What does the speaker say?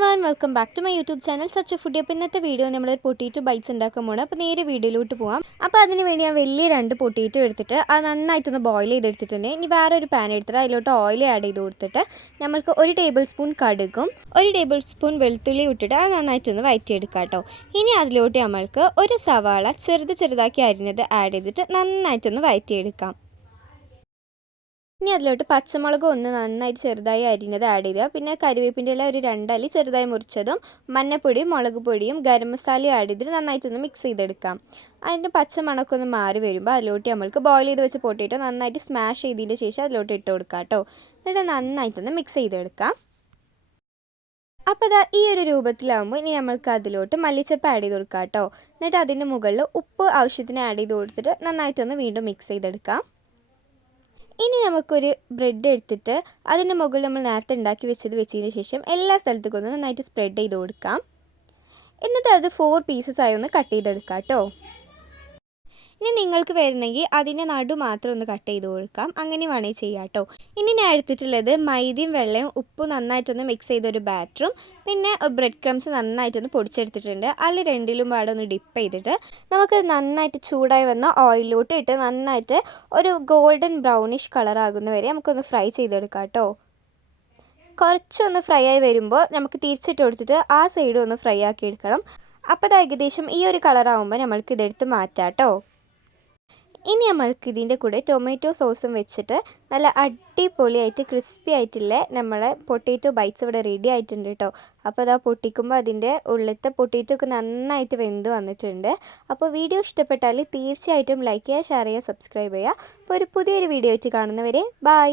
everyone, welcome back to my YouTube channel Such a Foodie. അപ്പോൾ ഇന്നത്തെ video നമ്മൾ potato bytes ഉണ്ടാക്കാൻ പോകണം. അപ്പോൾ നേരെ വീഡിയോയിലോട്ട് പോകാം. അപ്പോൾ അതിന് വേണ്ടി ഞാൻ വലിയ 2 പൊട്ടേറ്റോ എടുത്തിട്ട് അത് നന്നായിട്ടൊന്ന് ബോയിൽ ചെയ്തെടുത്തിട്ടുണ്ട്. ഇനി വേറെ ഒരു പാൻ എടുത്തിട്ട് അതിലോട്ട് ഓയിൽ ആഡ് ചെയ്ത് കൊടുത്തിട്ട് നമുക്ക് 1 ടേബിൾ സ്പൂൺ കടുകും 1 ടേബിൾ സ്പൂൺ വെളുത്തുള്ളി ഇട്ടിട്ട് അത് നന്നായിട്ടൊന്ന് വഴറ്റിയെടുക്കാം കേട്ടോ. ഇനി അതിലോട്ട് നമ്മൾക്ക് ഒരു സവാള ചെറുതാക്കി അരിഞ്ഞത് ആഡ് ചെയ്തിട്ട് നന്നായിട്ടൊന്ന് വഴറ്റിയെടുക്കാം. ഇനി അതിലോട്ട് പച്ചമുളക് ഒന്ന് നന്നായിട്ട് ചെറുതായി അരിഞ്ഞത് ആഡ് ചെയ്യുക. പിന്നെ കരിവേപ്പിൻ്റെ ഇല ഒരു 2 അല്ലി ചെറുതായി മുറിച്ചതും മഞ്ഞപ്പൊടിയും മുളക് പൊടിയും ഗരം മസാലയും ആഡ് ചെയ്തിട്ട് നന്നായിട്ടൊന്ന് മിക്സ് ചെയ്തെടുക്കാം. അതിൻ്റെ പച്ചമണമൊക്കെ ഒന്ന് മാറി വരുമ്പോൾ അതിലോട്ട് നമ്മൾക്ക് ബോയിൽ ചെയ്ത് വെച്ച് പൊട്ടിയിട്ട് നന്നായിട്ട് സ്മാഷ് ചെയ്തതിന് ശേഷം അതിലോട്ട് ഇട്ട് കൊടുക്കാം കേട്ടോ. എന്നിട്ട് നന്നായിട്ടൊന്ന് മിക്സ് ചെയ്തെടുക്കാം. അപ്പോൾ ഈ ഒരു രൂപത്തിലാകുമ്പോൾ ഇനി നമ്മൾക്ക് അതിലോട്ട് മല്ലിച്ചപ്പ് ആഡ് ചെയ്ത് കൊടുക്കാം കേട്ടോ. എന്നിട്ട് അതിൻ്റെ മുകളിൽ ഉപ്പ് ആവശ്യത്തിന് ആഡ് ചെയ്ത് കൊടുത്തിട്ട് നന്നായിട്ടൊന്ന് വീണ്ടും മിക്സ് ചെയ്തെടുക്കാം. ഇനി നമുക്കൊരു ബ്രെഡ് എടുത്തിട്ട് അതിൻ്റെ മുകളിൽ നമ്മൾ നേരത്തെ ഉണ്ടാക്കി വെച്ചതിന് ശേഷം എല്ലാ സ്ഥലത്തേക്കും ഒന്ന് നന്നായിട്ട് സ്പ്രെഡ് ചെയ്ത് കൊടുക്കാം. എന്നിട്ട് അത് 4 പീസസ് ആയി ഒന്ന് കട്ട് ചെയ്തെടുക്കാം കേട്ടോ. ഇനി നിങ്ങൾക്ക് വരണമെങ്കിൽ അതിൻ്റെ നടു മാത്രം ഒന്ന് കട്ട് ചെയ്ത് കൊടുക്കാം. അങ്ങനെ വേണേൽ ചെയ്യാം കേട്ടോ. ഇനി ഞാൻ എടുത്തിട്ടുള്ളത് മൈദയും വെള്ളയും ഉപ്പും നന്നായിട്ടൊന്ന് മിക്സ് ചെയ്തൊരു ബാറ്ററും പിന്നെ ബ്രെഡ് ക്രംസ് നന്നായിട്ടൊന്ന് പൊടിച്ചെടുത്തിട്ടുണ്ട്. അതിൽ രണ്ടിലും പാടെ ഒന്ന് ഡിപ്പ് ചെയ്തിട്ട് നമുക്ക് നന്നായിട്ട് ചൂടായി വന്ന ഓയിലിലോട്ട് ഇട്ട് നന്നായിട്ട് ഒരു ഗോൾഡൻ ബ്രൗണിഷ് കളറാകുന്ന വരെ നമുക്കൊന്ന് ഫ്രൈ ചെയ്തെടുക്കാം കേട്ടോ. കുറച്ചൊന്ന് ഫ്രൈ ആയി വരുമ്പോൾ നമുക്ക് തിരിച്ചിട്ട് കൊടുത്തിട്ട് ആ സൈഡും ഒന്ന് ഫ്രൈ ആക്കി എടുക്കണം. അപ്പോൾ അത് ഏകദേശം ഈ ഒരു കളറാകുമ്പോൾ നമ്മൾക്ക് ഇതെടുത്ത് മാറ്റാം കേട്ടോ. ഇനി നമ്മൾക്ക് ഇതിൻ്റെ കൂടെ ടൊമാറ്റോ സോസും വെച്ചിട്ട് നല്ല അടിപൊളിയായിട്ട് ക്രിസ്പി ആയിട്ടുള്ള നമ്മളെ പൊട്ടേറ്റോ ബൈറ്റ്സ് ഇവിടെ റെഡി ആയിട്ടുണ്ട് കേട്ടോ. അപ്പോൾ അതാ പൊട്ടിക്കുമ്പോൾ അതിൻ്റെ ഉള്ളിലത്തെ പൊട്ടേറ്റോ ഒക്കെ നന്നായിട്ട് വെന്ത് വന്നിട്ടുണ്ട്. അപ്പോൾ വീഡിയോ ഇഷ്ടപ്പെട്ടാൽ തീർച്ചയായിട്ടും ലൈക്ക് ചെയ്യുക, ഷെയർ ചെയ്യുക, സബ്സ്ക്രൈബ് ചെയ്യുക. അപ്പോൾ ഒരു പുതിയൊരു വീഡിയോ ആയിട്ട് കാണുന്നവരെ ബൈ.